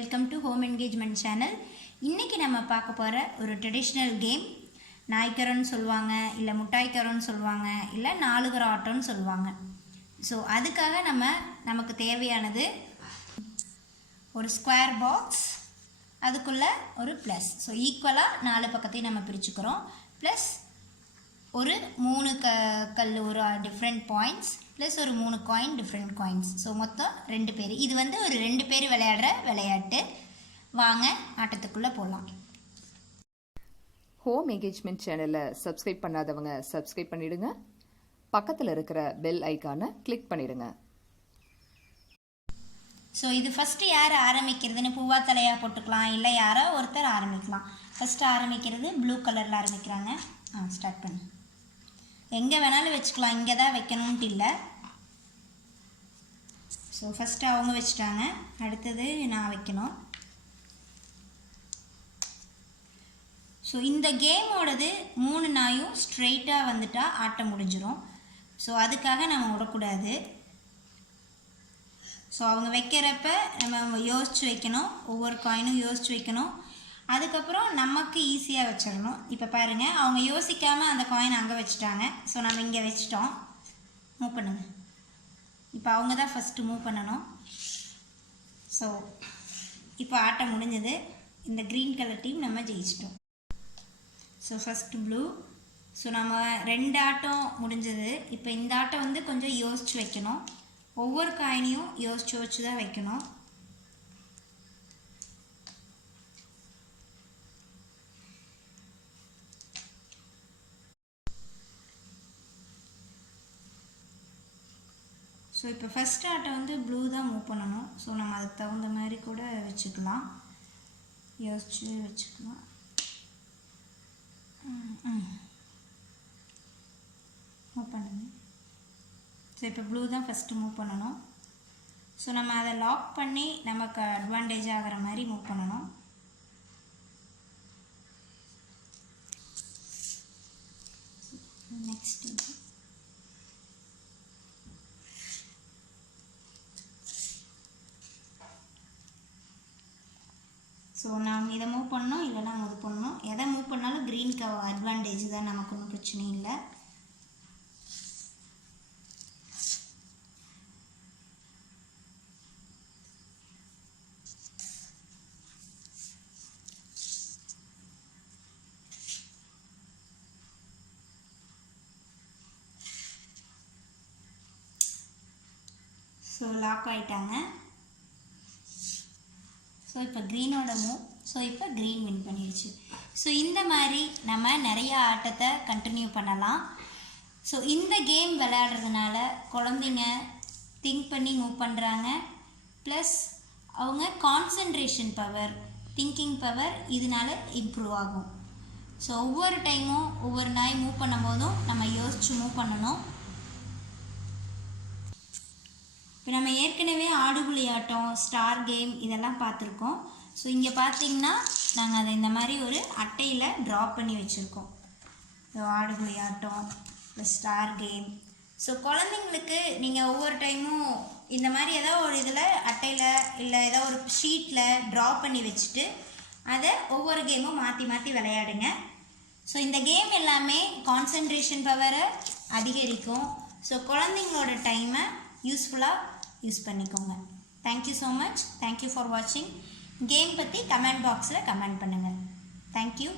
Welcome to home engagement channel. இன்றைக்கி நம்ம பார்க்க போகிற ஒரு ட்ரெடிஷ்னல் கேம் நாய்க்கரன்னு சொல்லுவாங்க, இல்லை முட்டாய்க்கரன்னு சொல்லுவாங்க, இல்லை நாலுகர ஆட்டோன்னு சொல்லுவாங்க. ஸோ அதுக்காக நமக்கு தேவையானது ஒரு ஸ்கொயர் பாக்ஸ், அதுக்குள்ளே ஒரு ப்ளஸ். ஸோ ஈக்குவலாக 4 பக்கத்தையும் நம்ம பிரிச்சுக்கிறோம். ப்ளஸ் ஒரு 3 கல் ஒரு டிஃப்ரெண்ட் பாயிண்ட்ஸ், ப்ளஸ் ஒரு 3 காயின் டிஃப்ரெண்ட் காயின்ஸ். ஸோ மொத்தம் 2 பேர். இது வந்து ஒரு 2 பேர் விளையாடுற விளையாட்டு. வாங்க ஆட்டத்துக்குள்ளே போகலாம். ஹோம் என்கேஜ்மெண்ட் சேனலை சப்ஸ்கிரைப் பண்ணாதவங்க சப்ஸ்கிரைப் பண்ணிடுங்க. பக்கத்தில் இருக்கிற பெல் ஐக்கானை கிளிக் பண்ணிடுங்க. ஸோ இது ஃபஸ்ட்டு யார் ஆரம்பிக்கிறதுன்னு பூவா தலையாக போட்டுக்கலாம், இல்லை யாரோ ஒருத்தர் ஆரம்பிக்கலாம். ஃபஸ்ட்டு ஆரம்பிக்கிறது ப்ளூ கலரில் ஆரம்பிக்கிறாங்க. ஸ்டார்ட் பண்ணு. எங்கே வேணாலும் வச்சுக்கலாம், இங்கே தான் வைக்கணுன்ட்டு இல்லை. ஸோ ஃபஸ்ட்டு அவங்க வச்சுட்டாங்க, அடுத்தது நான் வைக்கணும். ஸோ இந்த கேமோடது 3 நாயும் ஸ்ட்ரெயிட்டாக வந்துட்டால் ஆட்டம் முடிஞ்சிடும். ஸோ அதுக்காக நம்ம விடக்கூடாது. ஸோ அவங்க வைக்கிறப்ப நம்ம யோசித்து வைக்கணும், ஒவ்வொரு காயினும் யோசித்து வைக்கணும். அதுக்கப்புறம் நமக்கு ஈஸியாக வச்சிடணும். இப்போ பாருங்கள், அவங்க யோசிக்காமல் அந்த காயின் அங்கே வச்சுட்டாங்க. ஸோ நம்ம இங்கே வச்சிட்டோம். மூவ் பண்ணுங்க. இப்போ அவங்க தான் ஃபஸ்ட்டு மூவ் பண்ணணும். ஸோ இப்போ ஆட்டம் முடிஞ்சது. இந்த க்ரீன் கலர் டீம் நம்ம ஜெயிச்சிட்டோம். So first blue. ஸோ நம்ம 2 ஆட்டம் முடிஞ்சது. இப்போ இந்த ஆட்டம் வந்து கொஞ்சம் யோசித்து வைக்கணும். ஒவ்வொரு காயினையும் யோசித்து தான் வைக்கணும். ஸோ இப்போ ஃபஸ்ட் ஆட்டை வந்து ப்ளூ தான் மூவ் பண்ணணும். ஸோ நம்ம அதுக்கு தகுந்த மாதிரி கூட வச்சுக்கலாம், யோசிச்சு வச்சுக்கலாம். மூவ் பண்ணுங்க. ஸோ இப்போ ப்ளூ தான் ஃபஸ்ட்டு மூவ் பண்ணணும். ஸோ நம்ம அதை லாக் பண்ணி நமக்கு அட்வான்டேஜ் ஆகிற மாதிரி மூவ் பண்ணணும். நெக்ஸ்ட் ஸோ நாங்கள் இதை மூவ் பண்ணோம், இல்லைனா இது பண்ணோம். எதை மூவ் பண்ணாலும் க்ரீனுக்கு அட்வான்டேஜ் தான், நமக்கு ஒன்றும் பிரச்சனை இல்லை. ஸோ லாக் ஆகிட்டாங்க. ஸோ இப்போ க்ரீனோட மூவ். ஸோ இப்போ க்ரீன் வின் பண்ணிடுச்சு. ஸோ இந்த மாதிரி நம்ம நிறைய ஆட்டத்தை கண்டினியூ பண்ணலாம். ஸோ இந்த கேம் விளையாடுறதுனால குழந்தைங்க திங்க் பண்ணி மூவ் பண்ணுறாங்க. ப்ளஸ் அவங்க கான்சன்ட்ரேஷன் பவர், திங்கிங் பவர் இதனால் இம்ப்ரூவ் ஆகும். ஸோ ஒவ்வொரு டைமும் ஒவ்வொரு நாய் மூவ் பண்ணும்போதும் நம்ம யோசித்து மூவ் பண்ணணும். இப்போ நம்ம ஏற்கனவே ஆடுபுலி ஆட்டம், ஸ்டார் கேம் இதெல்லாம் பார்த்துருக்கோம். ஸோ இங்கே பார்த்தீங்கன்னா நாங்கள் அதை இந்த மாதிரி ஒரு அட்டையில் ட்ரா பண்ணி வச்சுருக்கோம். ஆடுபுலி ஆட்டம் ப்ளஸ் ஸ்டார் கேம். ஸோ குழந்தைங்களுக்கு நீங்கள் ஒவ்வொரு டைமும் இந்த மாதிரி ஏதோ ஒரு இதில் அட்டையில் இல்லை ஏதோ ஒரு ஷீட்டில் ட்ரா பண்ணி வச்சுட்டு அதை ஒவ்வொரு கேமும் மாற்றி மாற்றி விளையாடுங்க. ஸோ இந்த கேம் எல்லாமே கான்சன்ட்ரேஷன் பவரை அதிகரிக்கும். ஸோ குழந்தைங்களோட டைமை யூஸ்ஃபுல்லாக யூஸ் பண்ணிக்கோங்க. Thank you so much. Thank you for வாட்சிங். கேம் பற்றி கமெண்ட் பாக்ஸில் கமெண்ட் பண்ணுங்கள். தேங்க்யூ.